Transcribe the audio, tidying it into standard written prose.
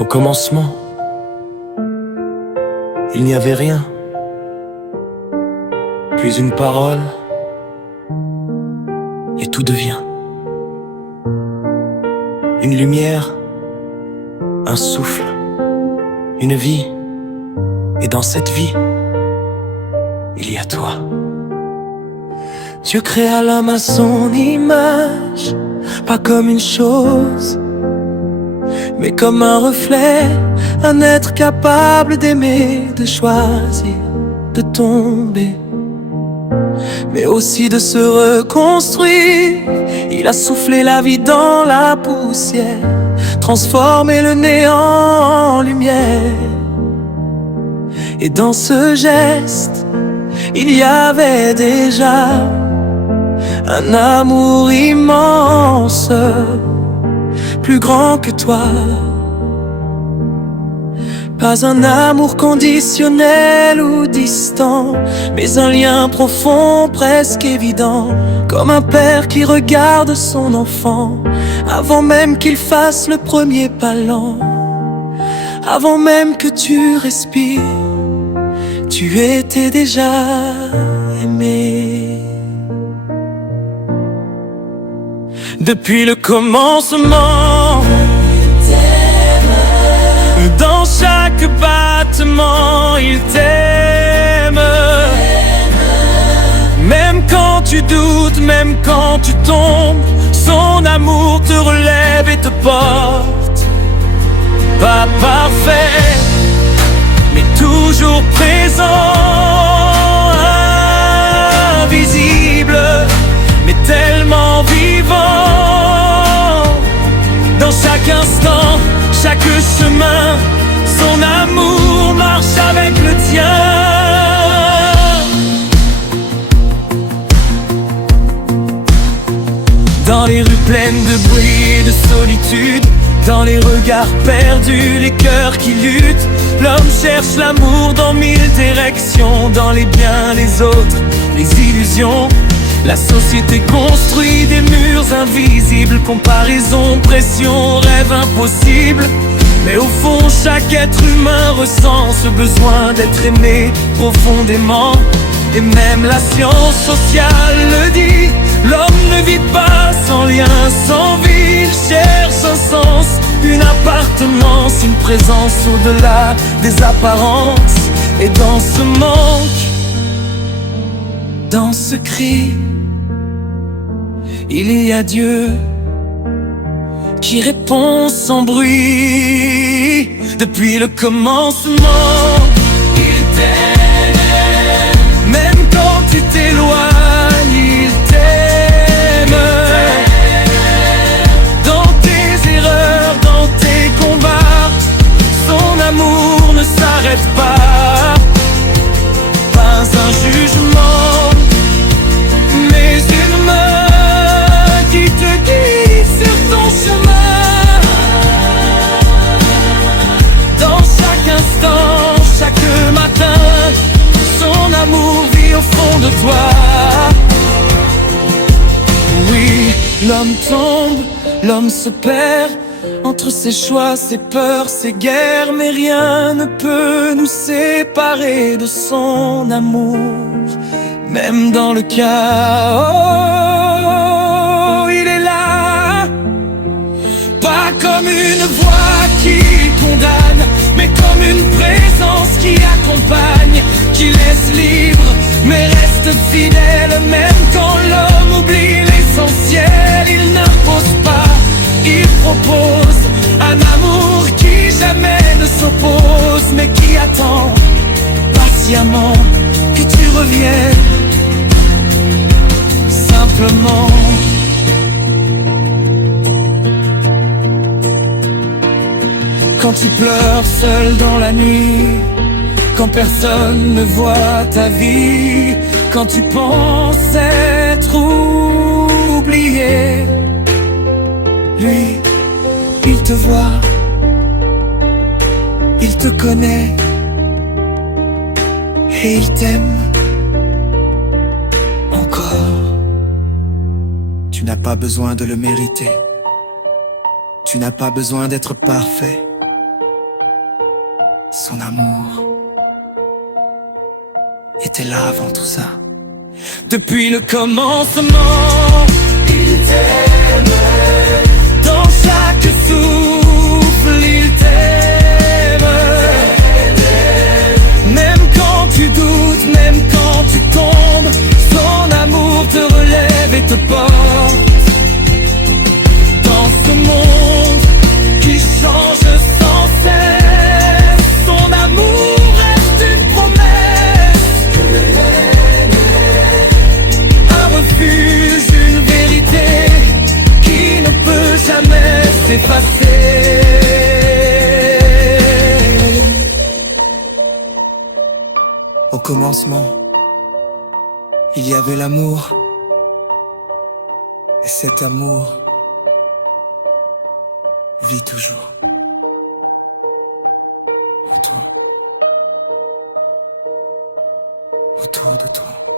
Au commencement, il n'y avait rien, puis une parole, et tout devient. Une lumière, un souffle, une vie, et dans cette vie, il y a toi. Dieu créa l'homme à son image, pas comme une chose, mais comme un reflet, un être capable d'aimer, de choisir, de tomber, mais aussi de se reconstruire. Il a soufflé la vie dans la poussière, transformé le néant en lumière. Et dans ce geste, il y avait déjà un amour immense, plus grand que toi. Pas un amour conditionnel ou distant, mais un lien profond, presque évident, comme un père qui regarde son enfant avant même qu'il fasse le premier pas lent. Avant même que tu respires, tu étais déjà aimé. Depuis le commencement, dans chaque battement, il t'aime. Même quand tu doutes, même quand tu tombes, son amour te relève et te porte. Pas parfait, mais toujours présent, invisible, mais tellement vivant. Dans chaque instant, chaque chemin, son amour marche avec le tien. Dans les rues pleines de bruit et de solitude, dans les regards perdus, les cœurs qui luttent, l'homme cherche l'amour dans mille directions. Dans les biens, les autres, les illusions, la société construit des murs invisibles. Comparaison, pression, rêve impossible. Mais au fond, chaque être humain ressent ce besoin d'être aimé profondément. Et même la science sociale le dit, l'homme ne vit pas sans lien, sans vie. Il cherche un sens, une appartenance, une présence au-delà des apparences. Et dans ce manque, dans ce cri, il y a Dieu qui répond sans bruit. Depuis le commencement, il t'aime. Même quand tu t'éloignes, il t'aime. Dans tes erreurs, dans tes combats, son amour ne s'arrête pas. Pas un jugement, mais une main qui te guide sur ton chemin. Dans chaque instant, chaque matin, son amour vit au fond de toi. Oui, l'homme tombe, l'homme se perd entre ses choix, ses peurs, ses guerres, mais rien ne peut nous séparer de son amour. Même dans le chaos, il est là. Pas comme une voix qui condamne, mais comme une présence qui accompagne, qui laisse libre, mais reste fidèle. Même quand l'homme oublie l'essentiel, il n'impose pas, il propose un amour qui jamais ne s'oppose, mais qui attend patiemment que tu reviennes. Simplement, quand tu pleures seul dans la nuit, quand personne ne voit ta vie, quand tu penses être oublié, lui, il te voit, il te connaît et il t'aime encore. Tu n'as pas besoin de le mériter, tu n'as pas besoin d'être parfait. son amour était là avant tout ça. Depuis le commencement, il t'aime. Dans chaque souffle, il t'aime. Même quand tu doutes, même quand tu tombes, son amour te relève et te porte. Dans ce monde qui change sans cesse, son amour reste une promesse, un refuge, une vérité qui ne peut jamais s'effacer. Au commencement, il y avait l'amour, et cet amour vit toujours en toi, autour de toi.